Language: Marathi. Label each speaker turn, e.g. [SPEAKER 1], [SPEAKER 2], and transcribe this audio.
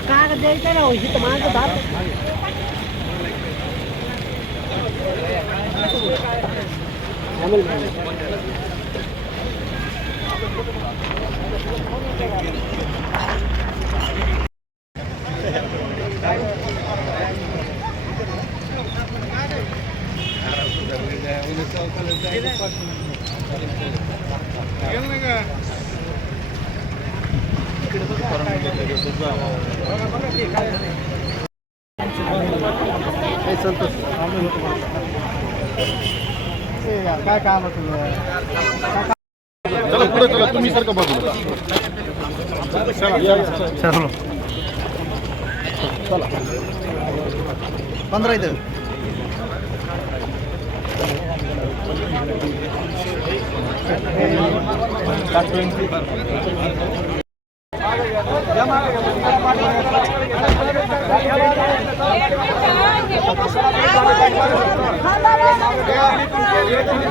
[SPEAKER 1] काय द्यायचं ना औषध माझं भात आम्हाला काय काम
[SPEAKER 2] चला पुढे चला तुम्ही सारखं बघू.
[SPEAKER 1] पंधरा इथं.
[SPEAKER 3] ये तो नहीं